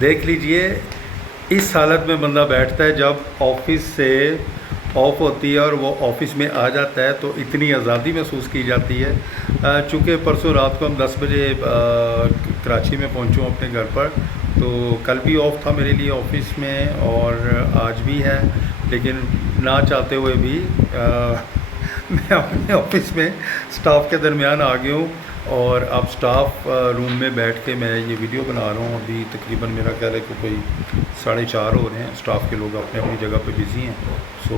دیکھ لیجئے اس حالت میں بندہ بیٹھتا ہے جب آفس سے آف ہوتی ہے اور وہ آفس میں آ جاتا ہے تو اتنی آزادی محسوس کی جاتی ہے. چونکہ پرسوں رات کو ہم 10 بجے کراچی میں پہنچوں اپنے گھر پر، تو کل بھی آف تھا میرے لیے آفس میں اور آج بھی ہے، لیکن نہ چاہتے ہوئے بھی میں اپنے آفس میں سٹاف کے درمیان آ گیا ہوں اور اب سٹاف روم میں بیٹھ کے میں یہ ویڈیو بنا رہا ہوں. ابھی تقریباً میرا خیال ہے کہ کوئی 4:30 ہو رہے ہیں. سٹاف کے لوگ اپنے اپنی جگہ پہ بزی ہیں. سو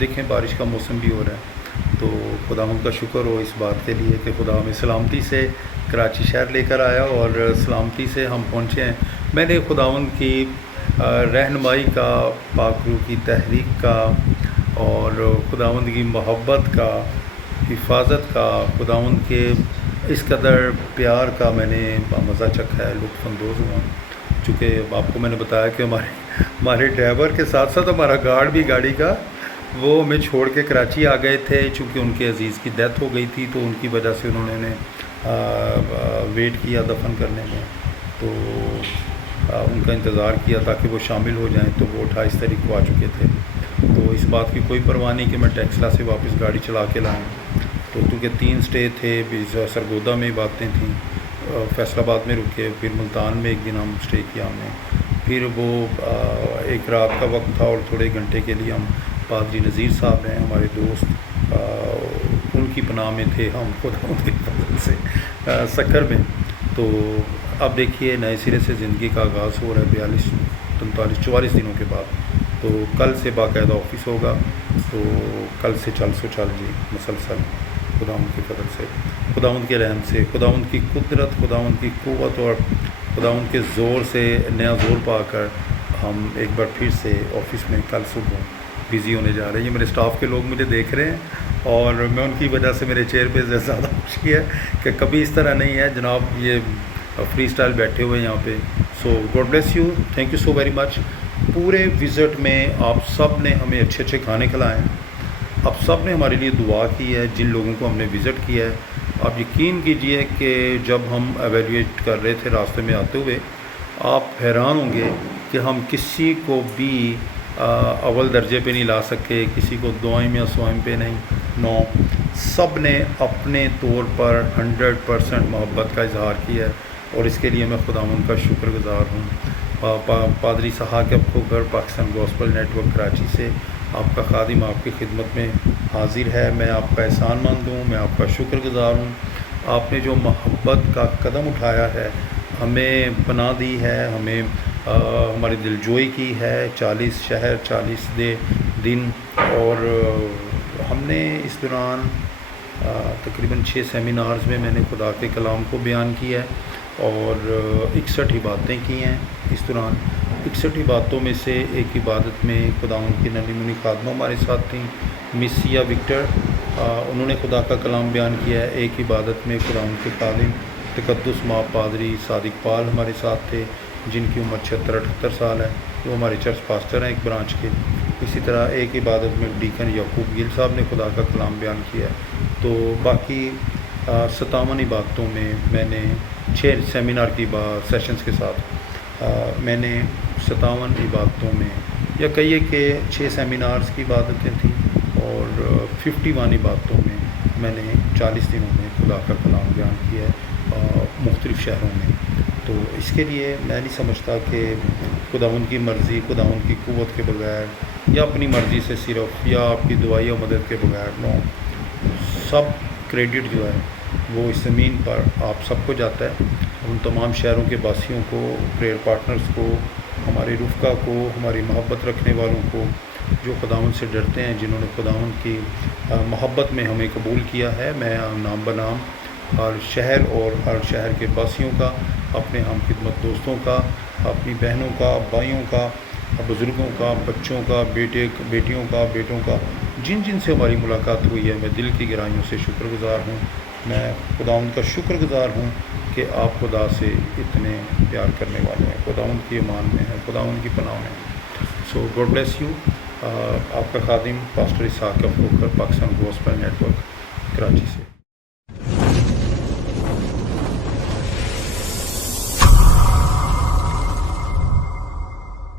دیکھیں بارش کا موسم بھی ہو رہا ہے، تو خداوند کا شکر ہو اس بات کے لیے کہ خدا ہمیں سلامتی سے کراچی شہر لے کر آیا اور سلامتی سے ہم پہنچے ہیں. میں نے خداوند کی رہنمائی کا، پاک روح کی تحریک کا اور خداوند کی محبت کا، حفاظت کا، خداوند کے اس قدر پیار کا میں نے مزہ چکھا ہے، لطف اندوز ہوا. چونکہ آپ کو میں نے بتایا کہ ہمارے ڈرائیور کے ساتھ ساتھ ہمارا گارڈ بھی گاڑی کا وہ ہمیں چھوڑ کے کراچی آ گئے تھے. چونکہ ان کے عزیز کی ڈیتھ ہو گئی تھی تو ان کی وجہ سے انہوں نے ویٹ کیا دفن کرنے میں، تو ان کا انتظار کیا تاکہ وہ شامل ہو جائیں. تو وہ 28 تاریخ کو آ چکے تھے. تو اس بات کی کوئی پرواہ نہیں کہ میں ٹیکسلا سے واپس گاڑی چلا کے لاؤں. تو کیونکہ 3 اسٹے تھے، سرگودا میں باتیں تھیں، فیصل آباد میں رکے، پھر ملتان میں ایک دن ہم اسٹے کیا ہم نے، پھر وہ ایک رات کا وقت تھا اور تھوڑے گھنٹے کے لیے ہم پادری نذیر صاحب ہیں ہمارے دوست، ان کی پناہ میں تھے ہم خدا کے فضل سے سکر میں. تو اب دیکھیے نئے سرے سے زندگی کا آغاز ہو رہا ہے 42 43 44 دنوں کے بعد. تو کل سے باقاعدہ آفس ہوگا، تو کل سے چل جی مسلسل خداوند کے فضل سے، خداوند کے رحم سے، خداوند کی قدرت، خداوند کی قوت اور خداوند کے زور سے نیا زور پا کر ہم ایک بار پھر سے آفس میں کل صبح بزی ہونے جا رہے ہیں. یہ میرے اسٹاف کے لوگ مجھے دیکھ رہے ہیں اور میں ان کی وجہ سے میرے چہرے پہ زیادہ خوشی ہے کہ کبھی اس طرح نہیں ہے جناب، یہ فری اسٹائل بیٹھے ہوئے یہاں پہ. سو God bless you, thank you so very much. پورے وزٹ میں آپ سب نے ہمیں اچھے اچھے کھانے کھلائے ہیں، آپ سب نے ہمارے لیے دعا کی ہے. جن لوگوں کو ہم نے وزٹ کیا ہے، آپ یقین کیجئے کہ جب ہم ایویلیویٹ کر رہے تھے راستے میں آتے ہوئے، آپ حیران ہوں گے کہ ہم کسی کو بھی اول درجے پہ نہیں لا سکے، کسی کو دوئم یا سوئم پہ نہیں. نو، سب نے اپنے طور پر 100% محبت کا اظہار کیا ہے اور اس کے لیے میں خداوند کا شکر گزار ہوں. پادری ثقاف کو گھر Pakistan gospel network Karachi سے آپ کا خادم آپ کی خدمت میں حاضر ہے. میں آپ کا احسان مند ہوں، میں آپ کا شکر گزار ہوں. آپ نے جو محبت کا قدم اٹھایا ہے، ہمیں پناہ دی ہے، ہمیں ہماری دلجوئی کی ہے. 40 شہر 40 دن اور ہم نے اس دوران تقریباً 6 سیمینارز میں نے خدا کے کلام کو بیان کیا ہے اور 61 عبادتیں کی ہیں اس دوران. 61 عبادتوں میں سے ایک عبادت میں خداوند کی ننھی منھی خادمہ ہمارے ساتھ تھیں، مس سیا وکٹر، انہوں نے خدا کا کلام بیان کیا ہے. ایک عبادت میں خداوند کے خادم تقدس ماں پادری صادق پال ہمارے ساتھ تھے، جن کی عمر 76-78 سال ہے، وہ ہمارے چرچ پاسٹر ہیں ایک برانچ کے. اسی طرح ایک عبادت میں ڈیکن یعقوب گل صاحب نے خدا کا کلام بیان کیا ہے. تو باقی 57 عبادتوں میں نے 6 سیمینار کی سیشنز کے ساتھ میں نے 57 عبادتوں میں یا کہیے کہ 6 سیمینارز کی عبادتیں تھیں اور 51 عبادتوں میں نے 40 دنوں میں خدا کا کلام بیان کیا ہے مختلف شہروں میں. تو اس کے لیے میں نہیں سمجھتا کہ خداوند کی مرضی، خداوند کی قوت کے بغیر یا اپنی مرضی سے صرف یا آپ کی دعائی و مدد کے بغیر، نو، سب کریڈٹ جو ہے وہ اس زمین پر آپ سب کو جاتا ہے. ان تمام شہروں کے باسیوں کو، پریئر پارٹنرز کو، ہمارے رفقا کو، ہماری محبت رکھنے والوں کو جو خداوند سے ڈرتے ہیں، جنہوں نے خداوند کی محبت میں ہمیں قبول کیا ہے. میں نام بنام ہر شہر اور ہر شہر کے باسیوں کا، اپنے ہم خدمت دوستوں کا، اپنی بہنوں کا، بھائیوں کا، بزرگوں کا، بچوں کا، بیٹیوں کا، بیٹوں کا، جن سے ہماری ملاقات ہوئی ہے، میں دل کی گہرائیوں سے شکر گزار ہوں. میں خداوند کا شکر گزار ہوں کہ آپ خدا سے اتنے پیار کرنے والے ہیں، خداوند کی امان میں ہیں، خداوند کی پناہ میں ہیں. So God bless you. آپ کا خادم pastor Ishaq Afrokar, Pakistan gospel network Karachi سے.